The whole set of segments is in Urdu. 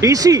DC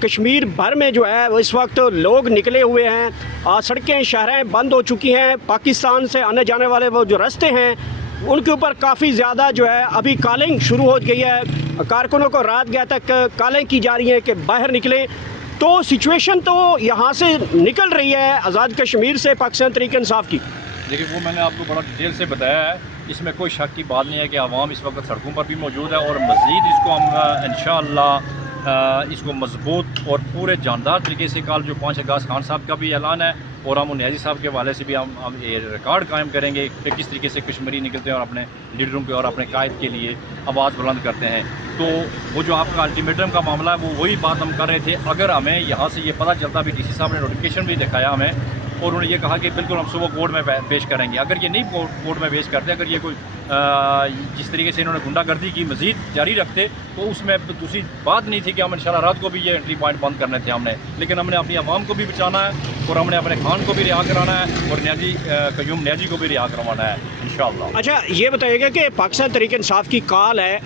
کشمیر بھر میں جو ہے وہ اس وقت لوگ نکلے ہوئے ہیں، سڑکیں شہریں بند ہو چکی ہیں، پاکستان سے آنے جانے والے وہ جو راستے ہیں ان کے اوپر کافی زیادہ جو ہے ابھی کالنگ شروع ہو گئی ہے، کارکنوں کو رات گئے تک کالنگ کی جا رہی ہے کہ باہر نکلیں۔ تو سچویشن تو یہاں سے نکل رہی ہے آزاد کشمیر سے پاکستان تحریک انصاف کی۔ دیکھیے وہ میں نے آپ کو بڑا ڈیٹیل سے بتایا ہے، اس میں کوئی شک کی بات نہیں ہے کہ عوام اس وقت سڑکوں پر بھی موجود ہے، اور مزید اس کو ہم انشاءاللہ اس کو مضبوط اور پورے جاندار طریقے سے کل جو 5 اگست خان صاحب کا بھی اعلان ہے، اور ہم نیازی صاحب کے حوالے سے بھی ہم یہ ریکارڈ قائم کریں گے کہ کس طریقے سے کشمیری نکلتے ہیں اور اپنے لیڈروں کے اور اپنے قائد کے لیے آواز بلند کرتے ہیں۔ تو وہ جو آپ کا الٹیمیٹم کا معاملہ ہے وہ وہی بات ہم کر رہے تھے۔ اگر ہمیں یہاں سے یہ پتہ چلتا بھی ڈی سی صاحب نے نوٹیفیکیشن بھی دکھایا ہمیں، اور انہوں نے یہ کہا کہ بالکل ہم صبح کورٹ میں پیش کریں گے، اگر یہ نہیں کورٹ میں پیش کرتے، اگر یہ کوئی جس طریقے سے انہوں نے غنڈہ گردی کی مزید جاری رکھتے، تو اس میں دوسری بات نہیں تھی کہ ہم انشاءاللہ رات کو بھی یہ انٹری پوائنٹ بند کرنے تھے ہم نے، لیکن ہم نے اپنی عوام کو بھی بچانا ہے، اور ہم نے اپنے خان کو بھی رہا کرانا ہے، اور نیازی قیوم نیازی کو بھی رہا کروانا ہے انشاءاللہ۔ اچھا یہ بتائیے گا کہ پاکستان تحریک انصاف کی کال ہے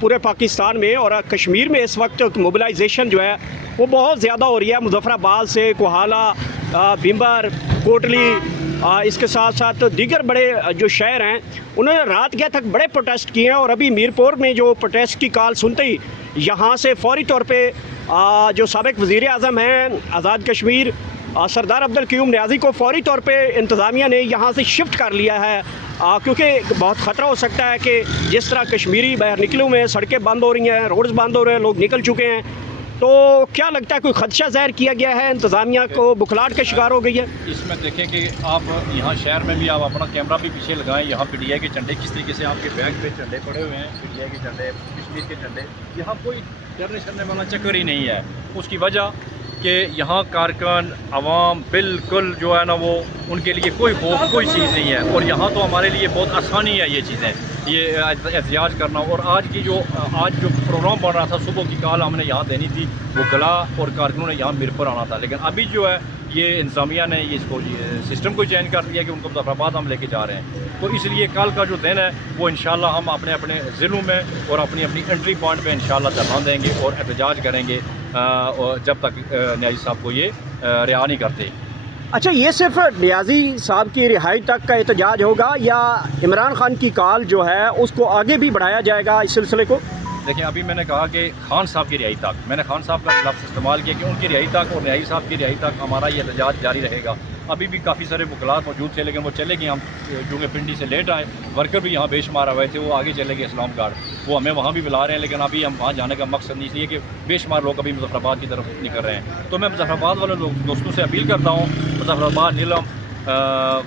پورے پاکستان میں، اور کشمیر میں اس وقت موبلائزیشن جو ہے وہ بہت زیادہ ہو رہی ہے، مظفر آباد سے کوہالہ، بھمبر، کوٹلی، اس کے ساتھ ساتھ دیگر بڑے جو شہر ہیں انہوں نے رات گئے تک بڑے پروٹیسٹ کیے ہیں، اور ابھی میرپور میں جو پروٹیسٹ کی کال سنتے ہی یہاں سے فوری طور پہ جو سابق وزیر اعظم ہیں آزاد کشمیر سردار عبدالقیوم نیازی کو فوری طور پہ انتظامیہ نے یہاں سے شفٹ کر لیا ہے، کیونکہ بہت خطرہ ہو سکتا ہے کہ جس طرح کشمیری باہر نکلے ہوئے ہیں، سڑکیں بند ہو رہی ہیں، روڈز بند ہو رہے ہیں، لوگ نکل چکے ہیں، تو کیا لگتا ہے کوئی خدشہ ظاہر کیا گیا ہے، انتظامیہ کو بکھلاہٹ کا شکار ہو گئی ہے؟ اس میں دیکھیں کہ آپ یہاں شہر میں بھی آپ اپنا کیمرہ بھی پیچھے لگائیں، یہاں پی ڈی آئی کے جھنڈے کس طریقے سے آپ کے بیگ پہ جھنڈے پڑے ہوئے ہیں، پی ڈی آئی کے جھنڈے، کشمیر کے جھنڈے، یہاں کوئی ڈرنے شرنے والا چکر ہی نہیں ہے۔ اس کی وجہ کہ یہاں کارکن عوام بالکل جو ہے نا وہ ان کے لیے کوئی خوف کوئی چیز نہیں ہے، اور یہاں تو ہمارے لیے بہت آسانی ہے یہ چیزیں، یہ احتجاج کرنا۔ اور آج جو پروگرام بن رہا تھا، صبح کی کال ہم نے یہاں دینی تھی، وہ گلا اور کارکنوں نے یہاں میرپور آنا تھا، لیکن ابھی جو ہے یہ انتظامیہ نے اس کو سسٹم کو چینج کر دیا کہ ان کو مظفر آباد ہم لے کے جا رہے ہیں۔ تو اس لیے کل کا جو دن ہے وہ انشاءاللہ ہم اپنے اپنے ضلعوں میں اور اپنی انٹری پوائنٹ پہ انشاءاللہ دھرنا دیں گے اور احتجاج کریں گے جب تک نیازی صاحب کو یہ رہا نہیں کرتے۔ اچھا یہ صرف نیازی صاحب کی رہائی تک کا احتجاج ہوگا یا عمران خان کی کال جو ہے اس کو آگے بھی بڑھایا جائے گا اس سلسلے کو؟ دیکھیں ابھی میں نے کہا کہ خان صاحب کی رہائی تک، میں نے خان صاحب کا لفظ استعمال کیا کہ ان کی رہائی تک اور نیازی صاحب کی رہائی تک ہمارا یہ احتجاج جاری رہے گا۔ ابھی بھی کافی سارے وکلاء موجود تھے لیکن وہ چلے گئے، ہم چونکہ پنڈی سے لیٹ آئے، ورکر بھی یہاں بے شمار ہوئے تھے، وہ آگے چلے گئے اسلام گارڈ، وہ ہمیں وہاں بھی بلا رہے ہیں، لیکن ابھی ہم وہاں جانے کا مقصد نہیں، اس لیے کہ بے شمار لوگ ابھی مظفر آباد کی طرف نکل رہے ہیں۔ تو میں مظفر آباد والے دوستوں سے اپیل کرتا ہوں، مظفر آباد، نیلم،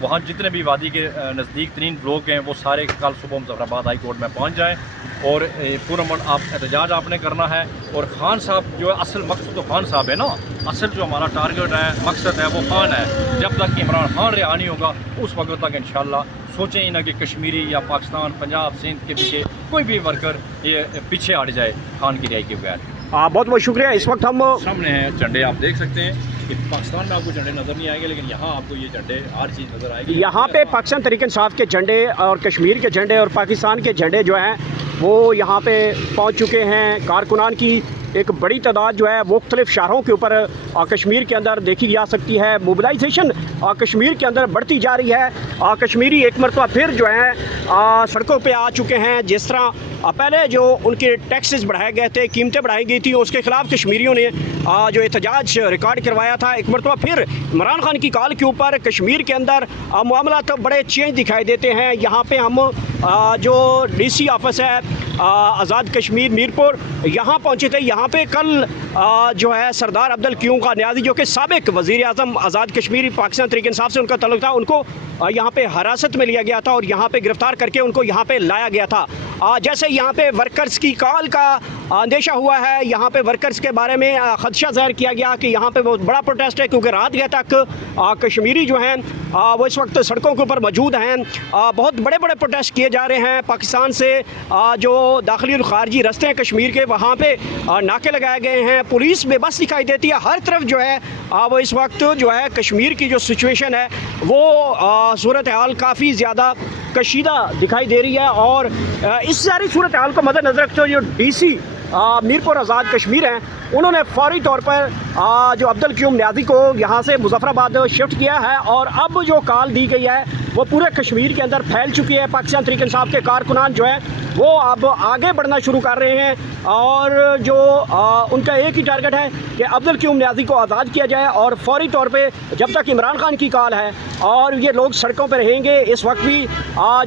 وہاں جتنے بھی وادی کے نزدیک ترین لوگ ہیں وہ سارے کل صبح مظفر آباد ہائی کورٹ میں پہنچ جائیں، اور پورامن آپ احتجاج آپ نے کرنا ہے۔ اور خان صاحب جو ہے اصل مقصد تو خان صاحب ہے نا، اصل جو ہمارا ٹارگٹ ہے، مقصد ہے وہ خان ہے۔ جب تک عمران خان رہا نہیں ہوگا اس وقت تک انشاءاللہ سوچیں ہی نہ کہ کشمیری یا پاکستان، پنجاب، سندھ کے پیچھے کوئی بھی ورکر یہ پیچھے ہٹ جائے خان کی رہائی کے بغیر۔ بہت بہت شکریہ۔ اس وقت ہم سامنے ہیں جھنڈے، آپ دیکھ سکتے ہیں کہ پاکستان میں آپ کو جھنڈے نظر نہیں آئیں گے، لیکن یہاں آپ کو یہ جھنڈے ہر چیز نظر آئے گی۔ یہاں پہ پاکستان تحریک انصاف کے جھنڈے اور کشمیر کے جھنڈے اور پاکستان کے جھنڈے جو ہیں وہ یہاں پہ پہنچ چکے ہیں۔ کارکنان کی ایک بڑی تعداد جو ہے مختلف شہروں کے اوپر کشمیر کے اندر دیکھی جا سکتی ہے۔ موبلائزیشن کشمیر کے اندر بڑھتی جا رہی ہے۔ کشمیری ایک مرتبہ پھر جو ہیں سڑکوں پہ آ چکے ہیں۔ جس طرح پہلے جو ان کے ٹیکسز بڑھائے گئے تھے، قیمتیں بڑھائی گئی تھیں، اس کے خلاف کشمیریوں نے جو احتجاج ریکارڈ کروایا تھا، ایک مرتبہ پھر عمران خان کی کال کے اوپر کشمیر کے اندر معاملات بڑے چینج دکھائی دیتے ہیں۔ یہاں پہ ہم جو ڈی سی آفس ہے آزاد کشمیر میرپور، یہاں پہنچے تھے۔ یہاں پہ کل جو ہے سردار عبدالقیوم کا نیازی جو کہ سابق وزیر اعظم آزاد کشمیر پاکستان تحریک انصاف سے ان کا تعلق تھا، ان کو یہاں پہ حراست میں لیا گیا تھا اور یہاں پہ گرفتار کر کے ان کو یہاں پہ لایا گیا تھا۔ جیسے یہاں پہ ورکرز کی کال کا اندیشہ ہوا ہے، یہاں پہ ورکرز کے بارے میں خدشہ ظاہر کیا گیا کہ یہاں پہ بہت بڑا پروٹیسٹ ہے، کیونکہ رات گئے تک کشمیری جو ہیں وہ اس وقت سڑکوں کے اوپر موجود ہیں۔ بہت بڑے بڑے پروٹیسٹ کیے جا رہے ہیں۔ پاکستان سے جو داخلی اور خارجی راستے ہیں کشمیر کے، وہاں پہ ناکے لگائے گئے ہیں، پولیس بے بس دکھائی دیتی ہے۔ ہر طرف جو ہے وہ اس وقت جو ہے کشمیر کی جو سچویشن ہے وہ صورتحال کافی زیادہ کشیدہ دکھائی دے رہی ہے، اور اس ساری صورتحال کو مد نظر رکھتے ہوئے جو ڈی سی میرپور آزاد کشمیر ہیں، انہوں نے فوری طور پر جو عبدالقیوم نیازی کو یہاں سے مظفرآباد شفٹ کیا ہے، اور اب جو کال دی گئی ہے وہ پورے کشمیر کے اندر پھیل چکی ہے۔ پاکستان تحریک انصاف کے کارکنان جو ہیں وہ اب آگے بڑھنا شروع کر رہے ہیں، اور جو ان کا ایک ہی ٹارگٹ ہے کہ عبدالقیوم نیازی کو آزاد کیا جائے، اور فوری طور پہ جب تک عمران خان کی کال ہے اور یہ لوگ سڑکوں پہ رہیں گے۔ اس وقت بھی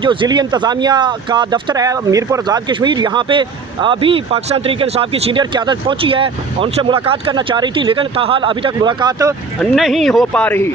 جو ضلعی انتظامیہ کا دفتر ہے میرپور آزاد کشمیر، یہاں پہ ابھی پاکستان تحریک انصاف کی سینئر قیادت پہنچی ہے، ان سے ملاقات کرنا چاہ رہی تھی، لیکن تاحال ابھی تک ملاقات نہیں ہو پا رہی۔